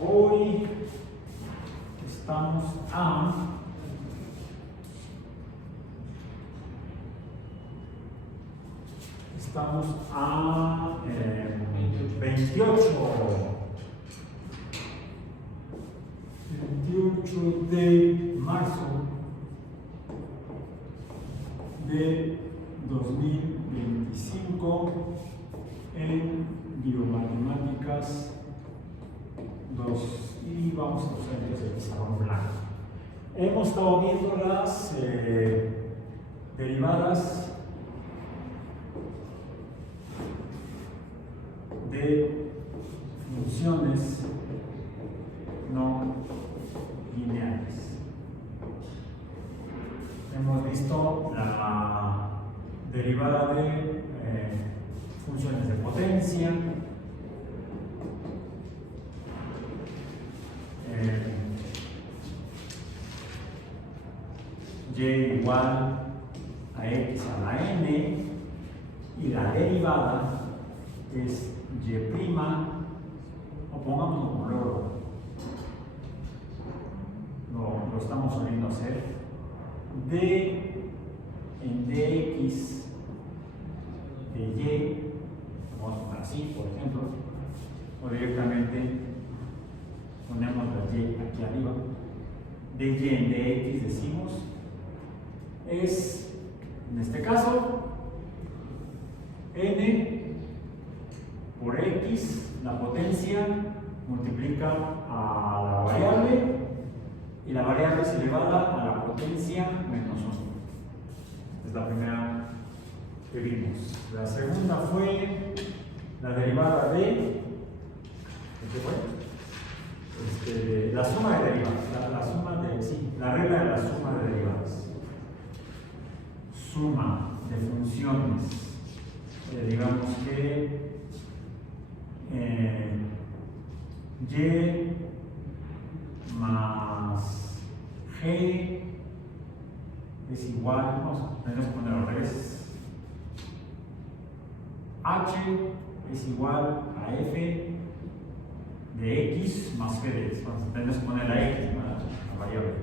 Hoy estamos a Estamos a 28 de marzo de 2025 en Biomatemáticas 2 y vamos a usar el pizarrón blanco. Hemos estado viendo las derivadas de funciones no lineales. Hemos visto la derivada de funciones de potencia, y igual a x a la n, y la derivada es y', o pongámoslo como lo estamos soliendo hacer, d en dx de y, vamos a poner así, por ejemplo, o directamente ponemos la y aquí arriba, de y en dx decimos, es, en este caso, n por x, la potencia multiplica a la variable y la variable es elevada a la potencia menos 1. Es la primera que vimos. La segunda fue la derivada de la suma de derivadas, la regla de la suma de derivadas. Suma de funciones, digamos que y más g es igual, tenemos que poner al revés, h es igual a f de x más g de x, tenemos que poner la x, la variable.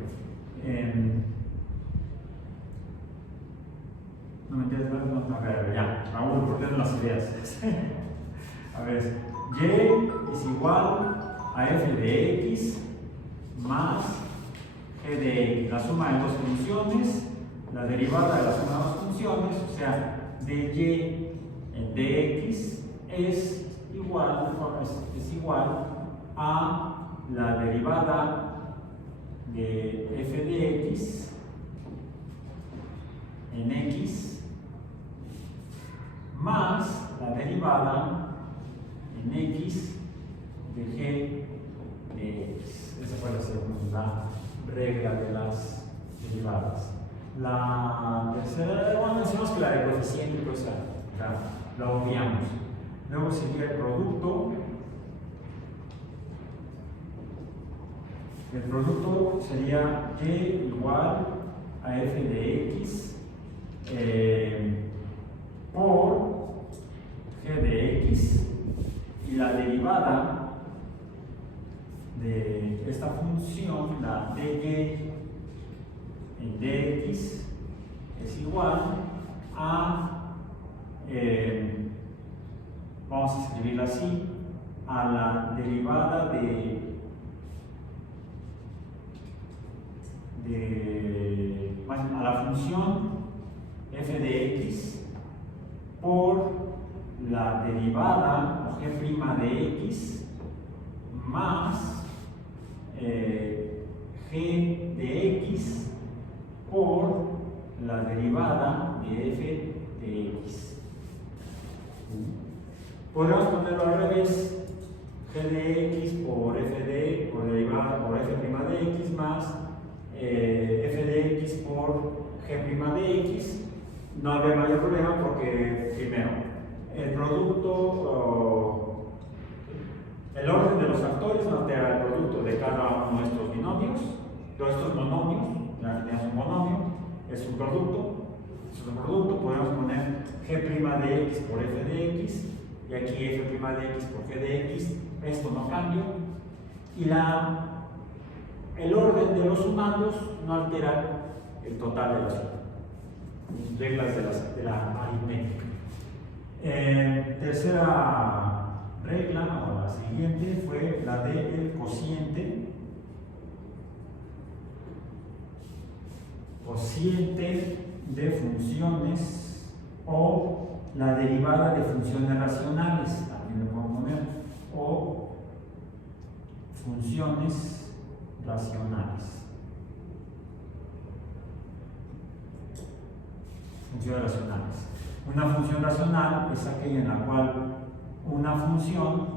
No me entiendes, no, a ver, ya, Raúl, por tener las ideas. A ver, y es igual a f de x más g de x, la suma de dos funciones, la derivada de la suma de dos funciones, o sea, de y en dx es igual a la derivada de f de x en x más la derivada en x de g de x. Esa fue la segunda regla de las derivadas. La tercera, bueno, decimos que la de coeficiente, pues la obviamos. Luego sería el producto. El producto sería y igual a f de x por g de x, y la derivada de esta función, la dy en dx, es igual a, vamos a escribirla así, a la derivada a la función f de x por la derivada o g' de x más g de x por la derivada de f de x. Podemos ponerlo al revés, g de x por derivada por f' de x más f de x por g' de x. No habría mayor problema porque, primero, el producto, el orden de los factores no altera el producto de cada uno de estos binomios, de estos monomios. La realidad es un monomio, es un producto, podemos poner g' de x por f de x, y aquí f' de x por g de x, esto no cambia, y el orden de los sumandos no altera el total de la suma. Reglas de la aritmética. Tercera regla, o la siguiente, fue la del cociente. Cociente de funciones o la derivada de funciones racionales, también lo puedo poner, o funciones racionales. Funciones racionales. Una función racional es aquella en la cual una función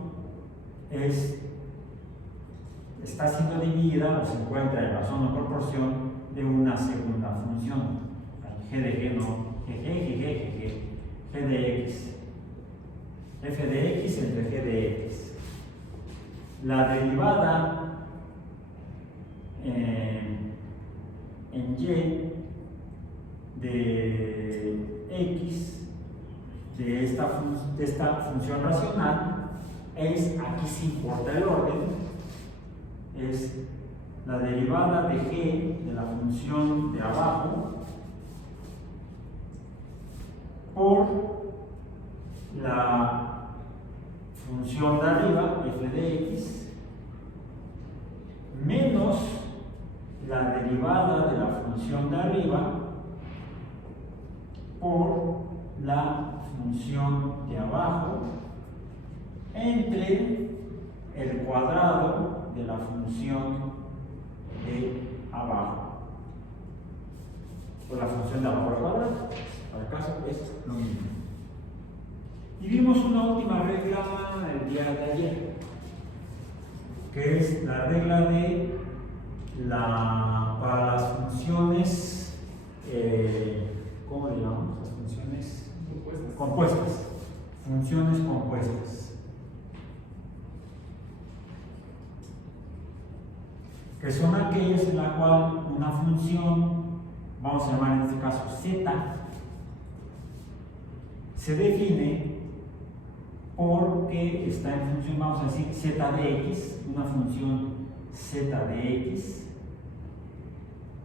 está siendo dividida o se encuentra en razón o proporción de una segunda función. G de G no, G de X. F de X entre G de X. La derivada en Y de X de esta función racional es, aquí sí importa el orden, es la derivada de G de la función de abajo por la función de arriba, f de x, menos la derivada de la función de arriba por la función de abajo entre el cuadrado de la función de abajo. Pues la función de abajo al cuadrado, para el caso es lo mismo. Y vimos una última regla el día de ayer, que es la regla de para las funciones, ¿cómo le llamamos? Las funciones compuestas. Funciones compuestas. Que son aquellas en la cual una función, vamos a llamar en este caso z, se define porque está en función, vamos a decir, z de x, una función z de x,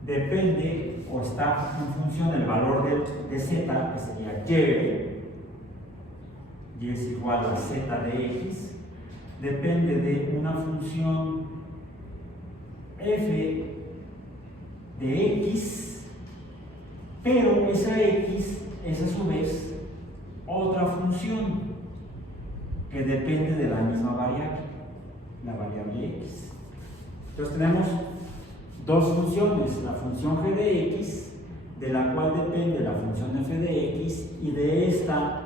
depende o está en función del valor de z, que sería y es igual a z de x, depende de una función f de x, pero esa x es a su vez otra función que depende de la misma variable, la variable x. Entonces tenemos dos funciones, la función g de x, de la cual depende la función f de x, y de esta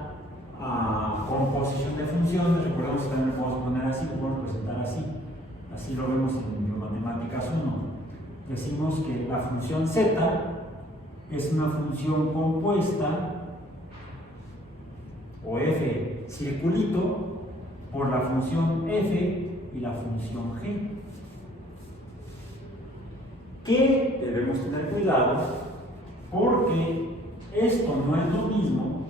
composición de funciones, recordemos que también lo podemos poner así, lo podemos presentar así, así lo vemos en Matemáticas 1. Decimos que la función z es una función compuesta, o f circulito, por la función f y la función g. Que debemos tener cuidado porque esto no es lo mismo,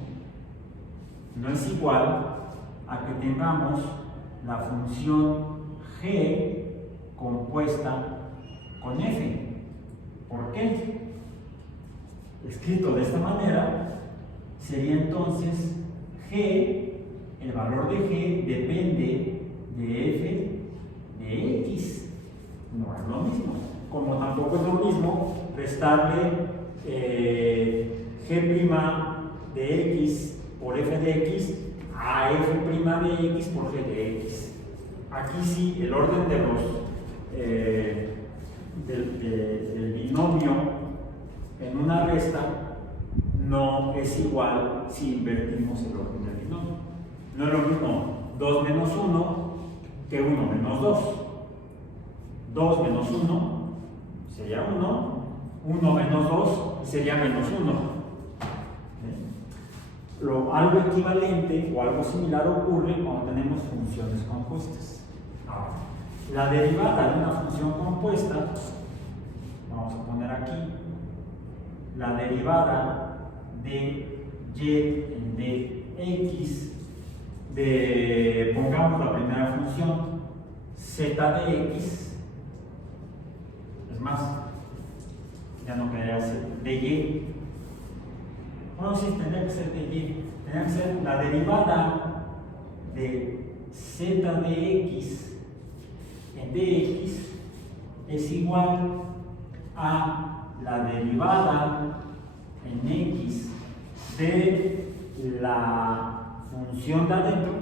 no es igual a que tengamos la función g compuesta con f. ¿Por qué? Escrito de esta manera, sería entonces g, el valor de g depende de f de x. No es lo mismo. Como tampoco es lo mismo restarle g' de x por f de x a f' de x por g de x. Aquí sí, el orden de del binomio en una resta no es igual si invertimos el orden del binomio. No es lo mismo 2 menos 1 que 1 menos 2. 2 menos 1 sería 1, 1 menos 2 sería menos 1. Algo equivalente o algo similar ocurre cuando tenemos funciones compuestas. Ahora, la derivada de una función compuesta, vamos a poner aquí, la derivada de y de x, pongamos la primera función, z de x, es más, ya no quedaría de y. Bueno, sí, tendría que ser de y, tendría que ser la derivada de z de x en dx es igual a la derivada en x de la función de adentro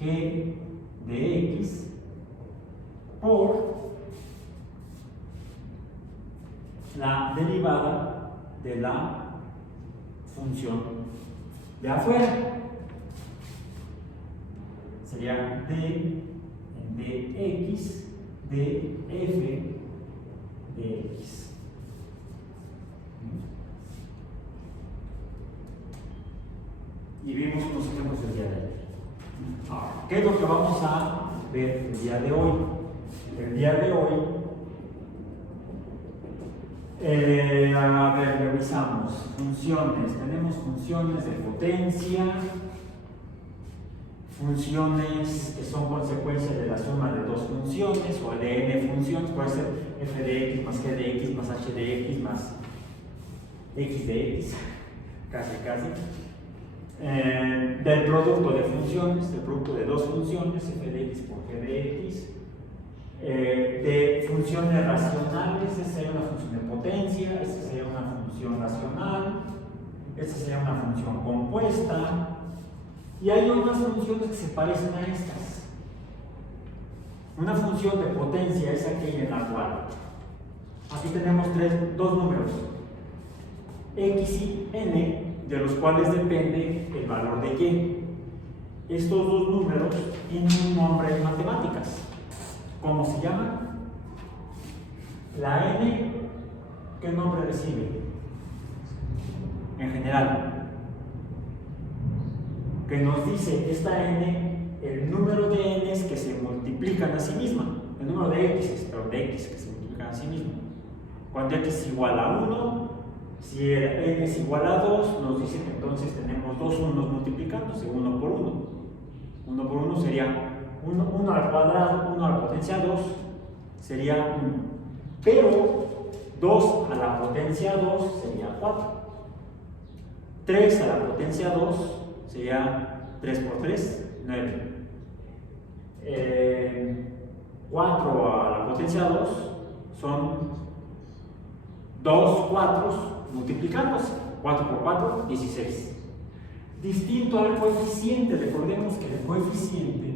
g de x por la derivada de la función de afuera. Sería d en dx de f de x. Y vimos unos ejemplos el día de ayer. Ahora, ¿qué es lo que vamos a ver el día de hoy? El día de hoy, a ver, revisamos funciones. Tenemos funciones de potencia, funciones que son consecuencia de la suma de dos funciones o de n funciones, puede ser f de x más g de x más h de x más x de x, casi. Del producto de funciones, del producto de dos funciones, f de x por g de x, de funciones racionales, esta sería una función de potencia, esta sería una función racional, esta sería una función compuesta, y hay unas funciones que se parecen a estas. Una función de potencia es aquella en la cual aquí tenemos dos números, x y n, de los cuales depende el valor de y. Estos dos números tienen un nombre en matemáticas. ¿Cómo se llama? La n, ¿qué nombre recibe? En general, que nos dice esta n, el número de n's que se multiplican a sí misma, el número de x's, pero de x que se multiplican a sí misma. Cuando x es igual a 1, si n es igual a 2, nos dice que entonces tenemos dos unos multiplicándose, 1 por 1. 1 por 1 sería 1 al cuadrado, 1 a la potencia 2 sería 1. Pero 2 a la potencia 2 sería 4. 3 a la potencia 2 sería 3 por 3, 9. 4 a la potencia 2 son 2 cuatros multiplicándose. 4 por 4, 16. Distinto al coeficiente, recordemos que el coeficiente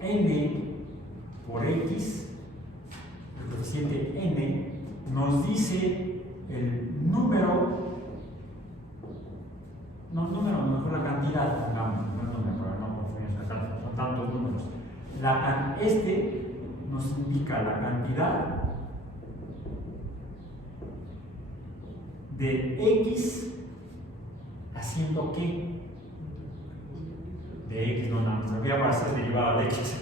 n por x, el coeficiente n nos dice el número, mejor la cantidad, pongamos, no el número, para no confundirnos acá, son tantos números. Este nos indica la cantidad de x haciendo qué? De x, no, voy a pasar derivada de x.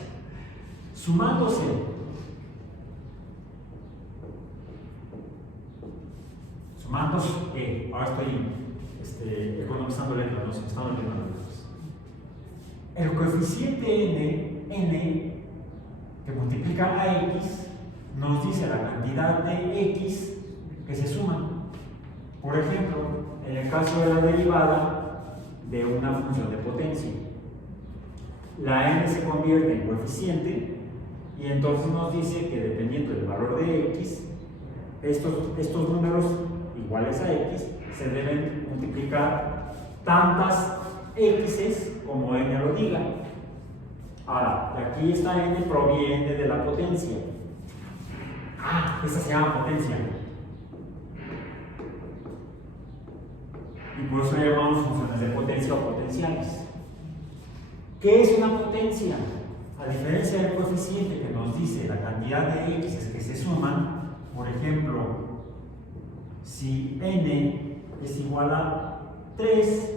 Sumándose. Ahora estoy economizando letras, no se me están olvidando letras. El coeficiente n que multiplica a x nos dice la cantidad de x que se suman. Por ejemplo, en el caso de la derivada de una función de potencia, la n se convierte en coeficiente y entonces nos dice que dependiendo del valor de x, estos números iguales a x se deben multiplicar tantas x's como n lo diga. Ahora, de aquí esta n proviene de la potencia. Esta se llama potencia. Y por eso le llamamos funciones de potencia o potenciales. ¿Qué es una potencia? A diferencia del coeficiente que nos dice la cantidad de x que se suman, por ejemplo, si n es igual a 3,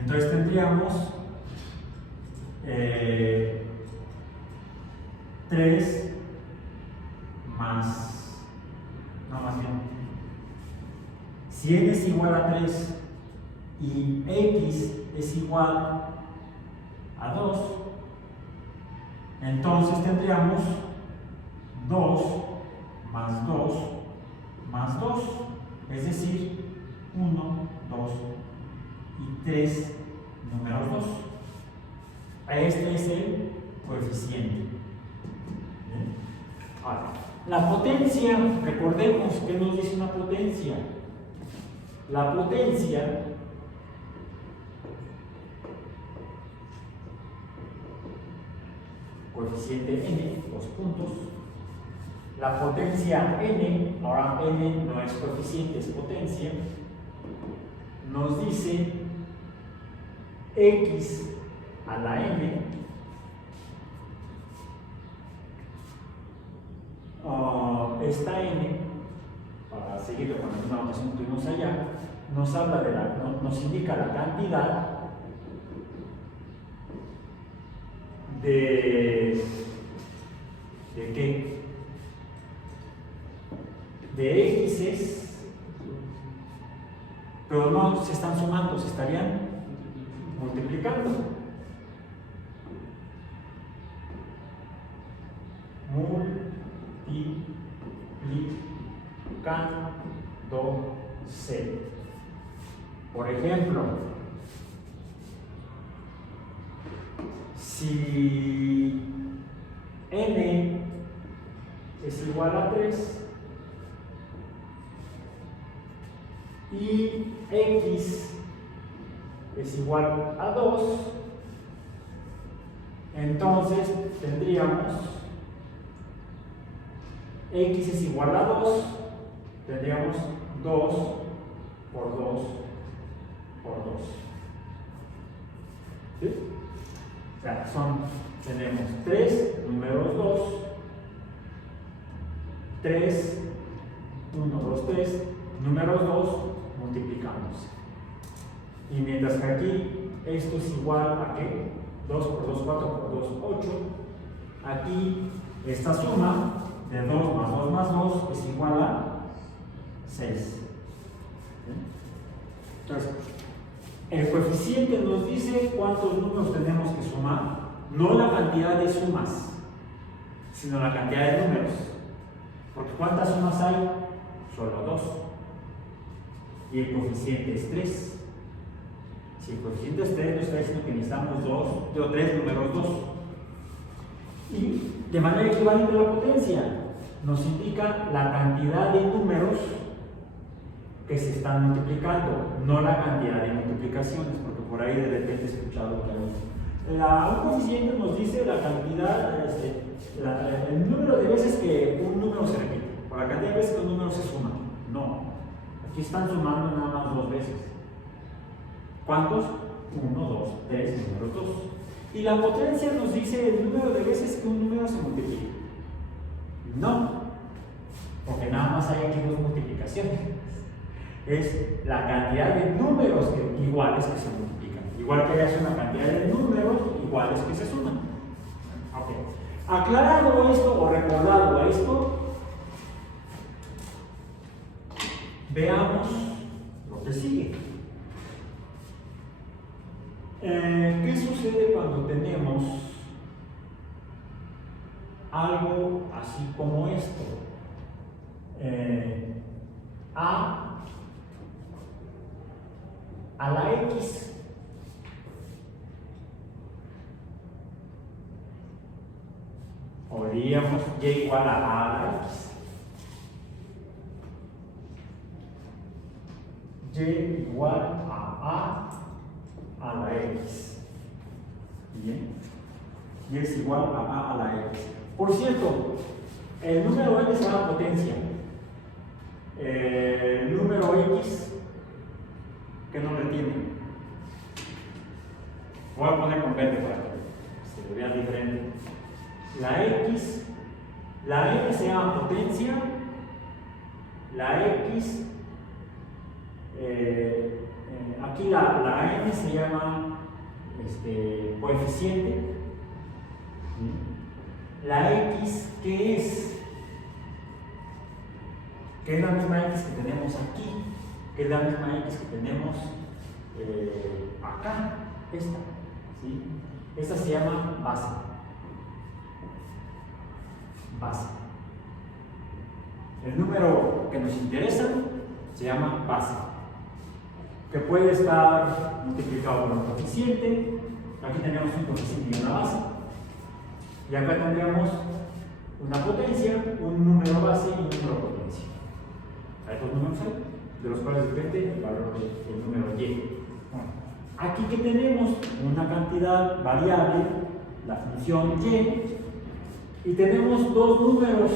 entonces tendríamos 3 más bien, si n es igual a 3 y x es igual a 2, entonces tendríamos 2 más 2 más 2, es decir, 1, 2 y 3 números 2. Este es el coeficiente. Ahora, la potencia, recordemos que nos dice una potencia. La potencia coeficiente n, 2 puntos. La potencia n, ahora n no es coeficiente, es potencia, nos dice x a la n esta n, para seguirlo con la misma notación que tuvimos allá, nos habla de nos indica la cantidad ¿de qué? De x's, pero no se están sumando, se estarían multiplicando. Multiplicándose. Por ejemplo, si n es igual a 3 y x es igual a 2, entonces tendríamos x es igual a 2, tendríamos 2 por 2 por 2. ¿Sí? O sea, tenemos 3 números 2, 3, 1, 2, 3, números 2 multiplicándose. Y mientras que aquí esto es igual a ¿qué? 2 por 2, 4 por 2, 8. Aquí esta suma de 2 más 2 más 2 es igual a 6. Entonces, el coeficiente nos dice cuántos números tenemos que sumar, no la cantidad de sumas, sino la cantidad de números. Porque ¿cuántas sumas hay? Solo 2. Y el coeficiente es 3. Si el coeficiente es 3, nos está diciendo que necesitamos 3 números 2. Y de manera equivalente a la potencia, nos indica la cantidad de números que se están multiplicando, no la cantidad de multiplicaciones, porque por ahí de repente he escuchado que un coeficiente nos dice la cantidad, el número de veces que un número se repite, o la cantidad de veces que un número se suma. No, aquí están sumando nada más 2 veces. ¿Cuántos? 1, 2, 3 números 2. Y la potencia nos dice el número de veces que un número se multiplica. No, porque nada más hay aquí 2 multiplicaciones. Es la cantidad de números iguales que se multiplican. Igual que es una cantidad de números iguales que se suman. Okay. Aclarado esto o recordado esto, veamos lo que sigue. ¿Qué sucede cuando tenemos algo así como esto? A la x o diríamos y igual a la x, y igual a la x. Bien, y es igual a la x. Por cierto, el número n se llama potencia. El número x, ¿qué nombre tiene? Voy a poner con verde para que se vea diferente. La x, la n se llama potencia, la x, aquí la n se llama coeficiente. La x, ¿qué es? Que es la misma x que tenemos aquí, que es la misma x que tenemos acá, esta, ¿sí? Esta se llama base. Base. El número que nos interesa se llama base, que puede estar multiplicado por un coeficiente. Aquí tenemos un coeficiente y una base, y acá tendríamos una potencia, un número base y un número potencia. Hay dos números ahí, de los cuales depende el valor del número y. Bueno, aquí que tenemos una cantidad variable, la función y, y tenemos dos números.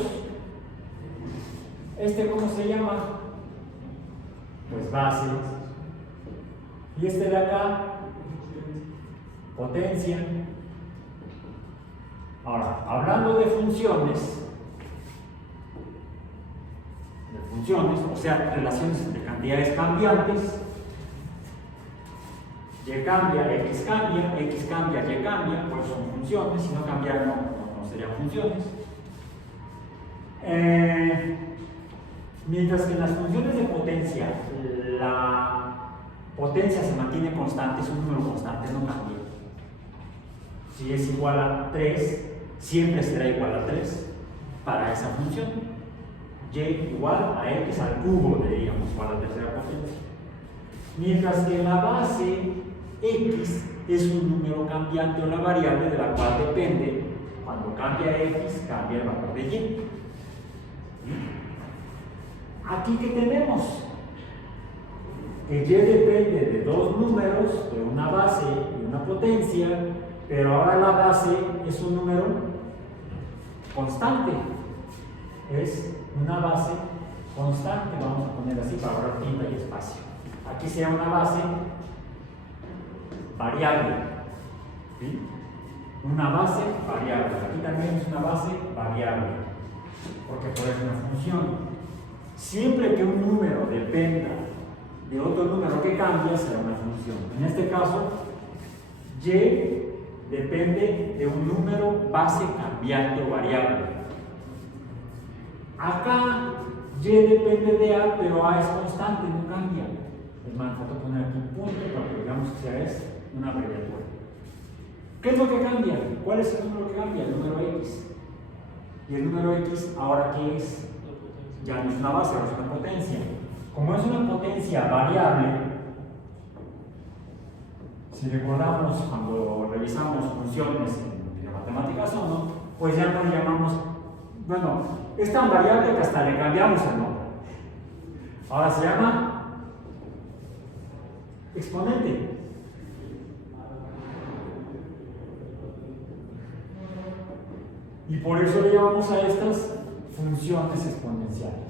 ¿Cómo se llama? Pues base. Y este de acá, potencia. Ahora, hablando de funciones, o sea, relaciones entre cantidades cambiantes, y cambia, x cambia, x cambia, y cambia, pues son funciones. Si no cambian, no serían funciones. Mientras que en las funciones de potencia, la potencia se mantiene constante, es un número constante, no cambia. Si es igual a 3, siempre será igual a 3 para esa función. Y igual a x al cubo, diríamos, para la tercera potencia. Mientras que la base x es un número cambiante o la variable de la cual depende, cuando cambia x, cambia el valor de y. Aquí que tenemos que y depende de dos números, de una base y una potencia, pero ahora la base es un número constante. Es una base constante, vamos a poner así para ahorrar tinta y espacio. Aquí sería una base variable, ¿sí? Una base variable. Aquí también es una base variable, porque puede ser una función. Siempre que un número dependa de otro número que cambia, será una función. En este caso, y depende de un número base cambiante o variable. Acá, y depende de a, pero a es constante, no cambia. Es más, falta poner aquí un punto para que veamos que sea es una abreviatura. ¿Qué es lo que cambia? ¿Cuál es el número que cambia? El número x. Y el número x, ¿ahora qué es? Ya no es una base, ahora es una potencia. Como es una potencia variable, si recordamos cuando revisamos funciones en matemáticas o no, pues ya no le llamamos, bueno, es tan variable que hasta le cambiamos el nombre. Ahora se llama exponente. Y por eso le llamamos a estas funciones exponenciales.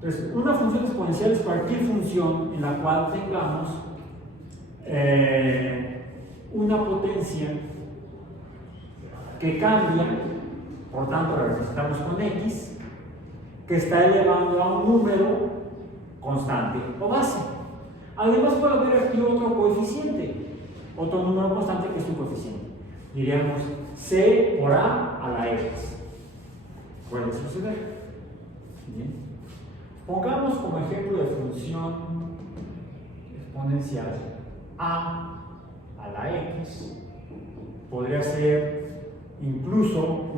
Entonces, una función exponencial es cualquier función en la cual tengamos una potencia que cambia, por tanto la representamos con x, que está elevando a un número constante o base. Además puede haber aquí otro coeficiente, otro número constante que es un coeficiente. Diríamos c por a la x. Puede suceder. Bien. Pongamos como ejemplo de función exponencial a la x. Podría ser incluso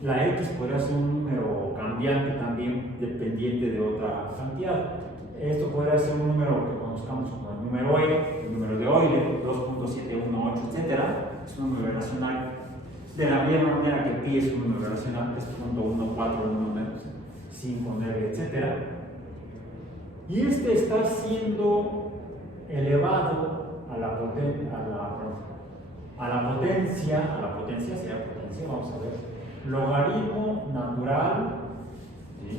la x podría ser un número cambiante también dependiente de otra cantidad. Esto podría ser un número que conozcamos como el número e, el número de Euler, 2.718, etc. Es un número racional. De la misma manera que pi es un número racional, 3.141, 5, 9, etc. Y este está siendo elevado a la potencia, sería potencia, vamos a ver, logaritmo natural, ¿sí?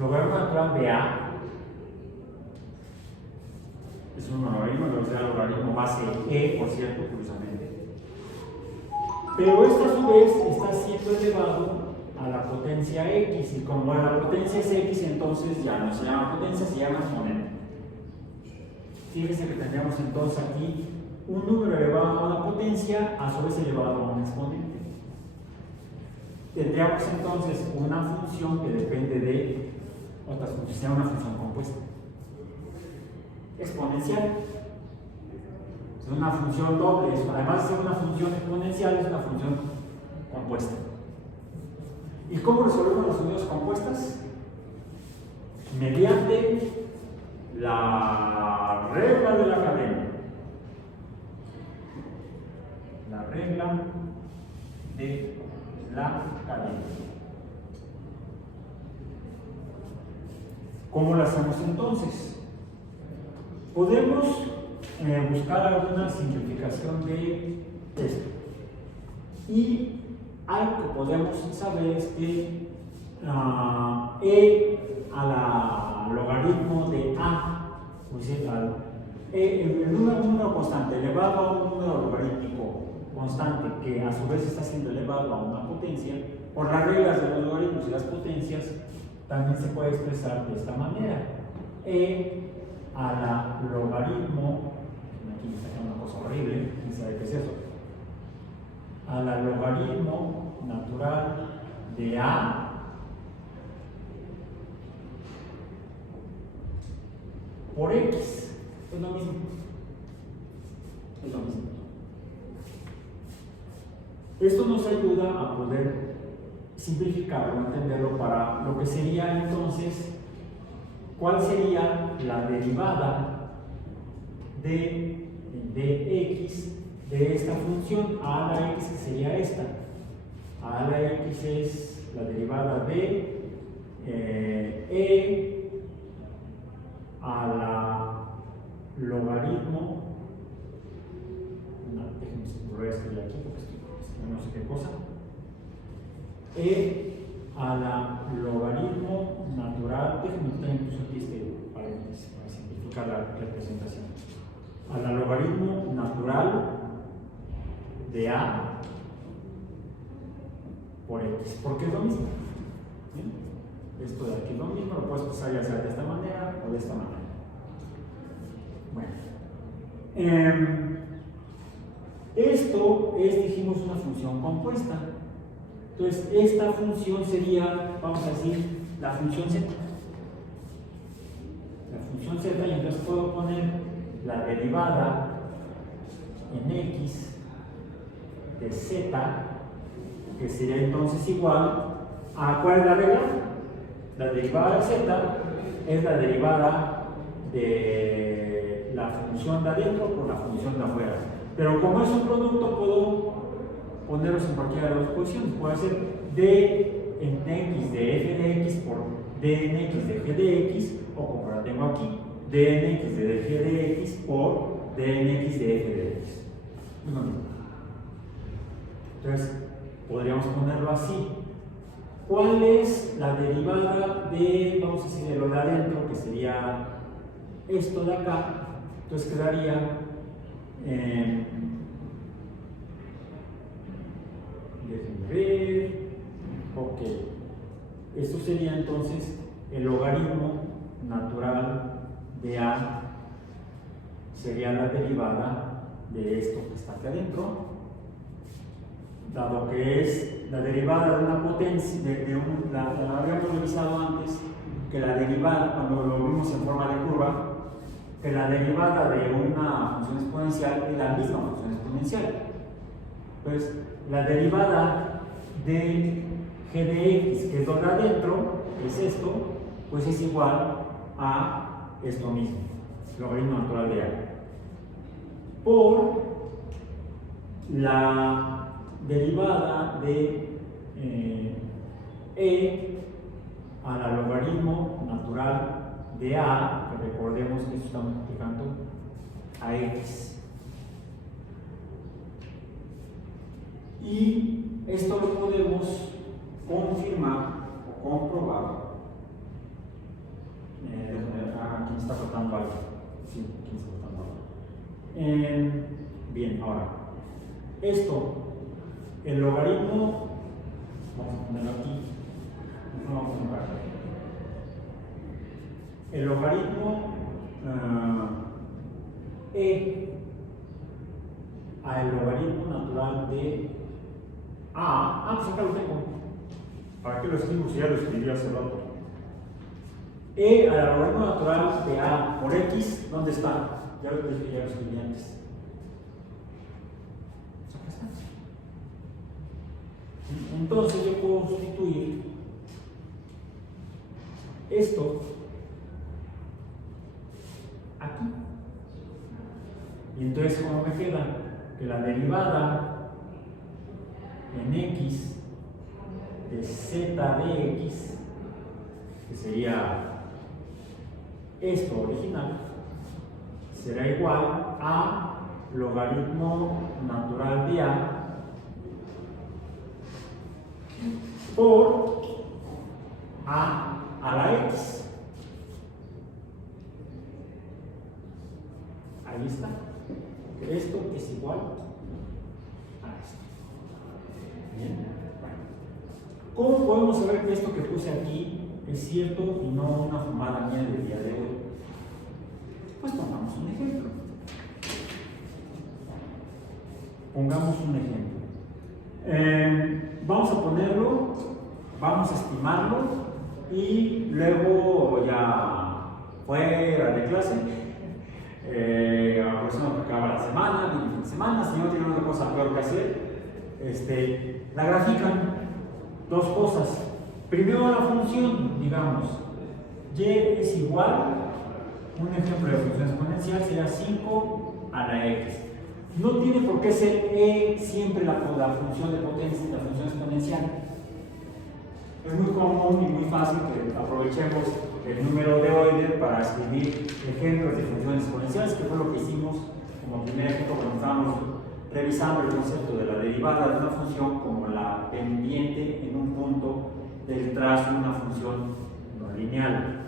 Logaritmo natural de a, es un logaritmo, logaritmo base e, por cierto, curiosamente. Pero este a su vez está siendo elevado a la potencia x, y como la potencia es x, entonces ya no se llama potencia, se llama exponente. Fíjense que tendríamos entonces aquí un número elevado a una potencia potencia a su vez elevado a un exponente. Tendríamos entonces una función que depende de otras funciones, sea una función compuesta. Exponencial. Es una función doble, además de ser una función exponencial, es una función compuesta. ¿Y cómo resolvemos las unidades compuestas? Mediante la regla de la cadena. La regla de la cadena. ¿Cómo lo hacemos entonces? Podemos buscar alguna simplificación de esto. Y algo que podemos saber es que e a la logaritmo de a, es decir, el número constante elevado a un número logarítmico constante que a su vez está siendo elevado a una potencia, por las reglas de los logaritmos y las potencias, también se puede expresar de esta manera. E a la logaritmo, aquí me saca una cosa horrible, quién sabe qué es eso, a la logaritmo natural de a por x, es lo mismo. Es lo mismo. Esto nos ayuda a poder simplificarlo, entenderlo para lo que sería entonces, ¿cuál sería la derivada de x de esta función a la x, que sería esta? A la x es la derivada de e a la logaritmo, déjenme volver a escribir aquí porque no sé qué cosa, e a la logaritmo natural, déjenme quitar incluso aquí este paréntesis para simplificar la representación, a la logaritmo natural de a por x, porque es lo mismo. ¿Bien? Esto de aquí es lo mismo, lo puedes usar ya sea de esta manera o de esta manera. Bueno, esto es, dijimos, una función compuesta. Entonces, esta función sería, vamos a decir, la función z. La función z, y entonces puedo poner la derivada en x de z, que sería entonces igual a, ¿cuál es la regla? La derivada de z es la derivada de la función de adentro por la función de afuera. Pero como es un producto, puedo ponerlos en cualquiera de las posiciones. Puede ser d en x de f de x por d en x de g de x, o como la tengo aquí, d en x de g de x por d en x de f de x. Entonces, podríamos ponerlo así. ¿Cuál es la derivada de, vamos a decir, de lo de adentro, que sería esto de acá? Entonces quedaría déjenme ver, ok, esto sería entonces el logaritmo natural de a, sería la derivada de esto que está aquí adentro, dado que es la derivada de una potencia, la habíamos revisado antes, que la derivada, cuando lo vimos en forma de curva, que la derivada de una función exponencial es la misma función exponencial. Pues la derivada de g de x, que es lo de adentro, que es esto, pues es igual a esto mismo, logaritmo natural de a, por la derivada de e a la logaritmo natural de a, que recordemos que esto está multiplicando a x. Y esto lo podemos confirmar o comprobar. Aquí me está faltando algo. Sí, aquí me está faltando algo. Bien, ahora, esto, el logaritmo, vamos a ponerlo aquí, no vamos a ponerlo. El logaritmo e al logaritmo natural de A. Pues acá lo tengo. ¿Para qué lo escribo si ya lo escribí hace rato? E al logaritmo natural de A por X, ¿dónde está? Ya lo dije, ya lo escribí antes. Acá está. Entonces yo puedo sustituir esto aquí. Y entonces, ¿cómo me queda? Que la derivada en X de z de X, que sería esto original, será igual a logaritmo natural de A por A a la X. Ahí está. Esto es igual a esto. Bien. ¿Cómo podemos saber que esto que puse aquí es cierto y no una fumada mía del día de hoy? Pues pongamos un ejemplo. Pongamos un ejemplo. Vamos a ponerlo, vamos a estimarlo y luego ya fuera de clase, aproximadamente acaba la semana, fin de semana, si no tienen una cosa peor que hacer, la grafican. Dos cosas. Primero la función, digamos, y es igual, un ejemplo de función exponencial sería 5 a la x. No tiene por qué ser e siempre la función de potencia, la función exponencial. Es muy común y muy fácil que aprovechemos el número de Euler para escribir ejemplos de funciones exponenciales, que fue lo que hicimos como primer ejemplo cuando estábamos revisando el concepto de la derivada de una función como la pendiente en un punto del trazo de una función no lineal.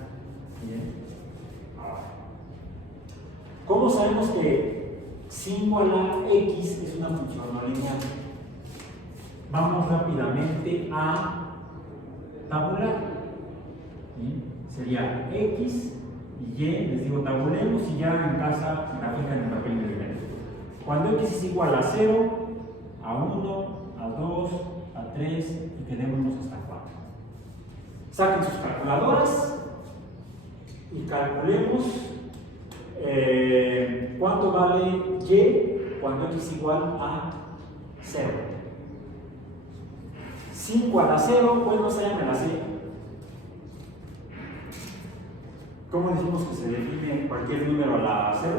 Bien. Ahora, ¿cómo sabemos que 5 a la x es una función no lineal? Vamos rápidamente a tabular. ¿Sí? Sería x y y, les digo tabulemos y ya en casa grafican en papel de libreto. Cuando x es igual a 0, a 1, a 2, a 3 y quedémonos hasta 4. Saquen sus calculadoras y calculemos cuánto vale y cuando x es igual a 0. 5 a la 0, bueno, esa ya me la sé. ¿Cómo decimos que se define cualquier número a la 0?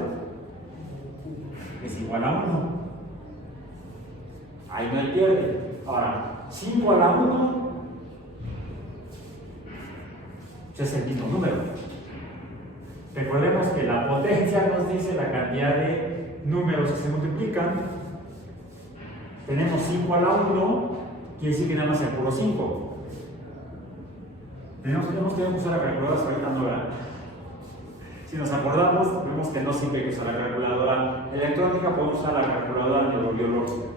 Es igual a 1. Ahí no hay pierde. Ahora, 5 a la 1 es el mismo número. Recordemos que la potencia nos dice la cantidad de números que se multiplican. Tenemos 5 a la 1, quiere decir que nada más hay puro 5. Tenemos que usar la calculadora, ahorita no, ¿verdad? Si nos acordamos, vemos que no siempre hay que usar la calculadora electrónica, podemos usar la calculadora neurobiológica.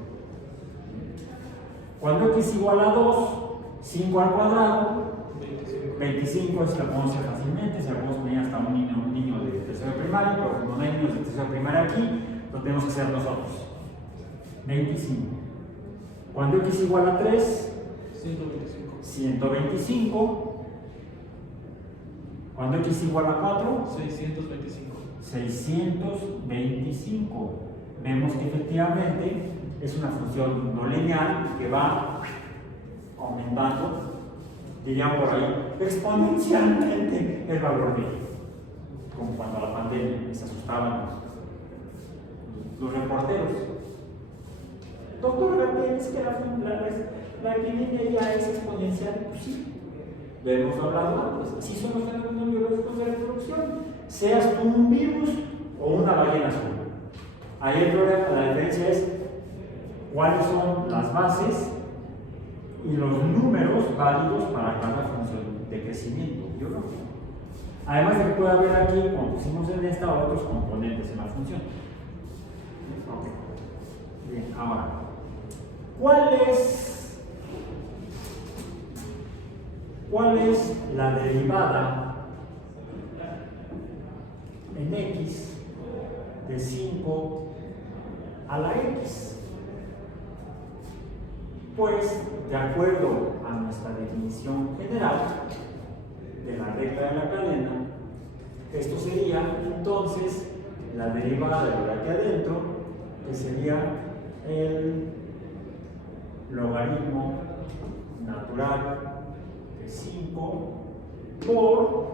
Cuando x es igual a 2, 5 al cuadrado, 25 es la podemos hacer fácilmente, se la podemos poner hasta un niño de tercero primario, pero como no hay niños de tercero primario aquí, lo tenemos que hacer nosotros. 25. Cuando x es igual a 3, 125. Cuando x es igual a 4, 625. Vemos que efectivamente es una función no lineal que va aumentando, dirían por ahí, exponencialmente el valor de y, como cuando a la pandemia se asustaban los reporteros. Doctor Gabriel, es que la epidemia ya es exponencial. Pues sí, ya hemos hablado antes. Así son los fenómenos biológicos de reproducción. Seas tú un virus o una ballena azul. Ahí el problema, la diferencia es cuáles son las bases y los números válidos para cada función de crecimiento biológico. Además de que puede haber aquí, como pusimos en esta, otros componentes en la función. Okay. Bien, ahora, ¿cuál es la derivada en x de 5 a la x. Pues, de acuerdo a nuestra definición general de la recta de la cadena, esto sería entonces la derivada de lo de aquí adentro, que sería el logaritmo natural de 5 por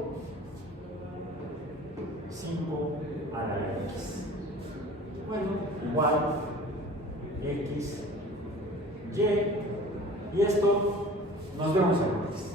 5 a la x. Bueno, igual x, y esto nos vemos a la x.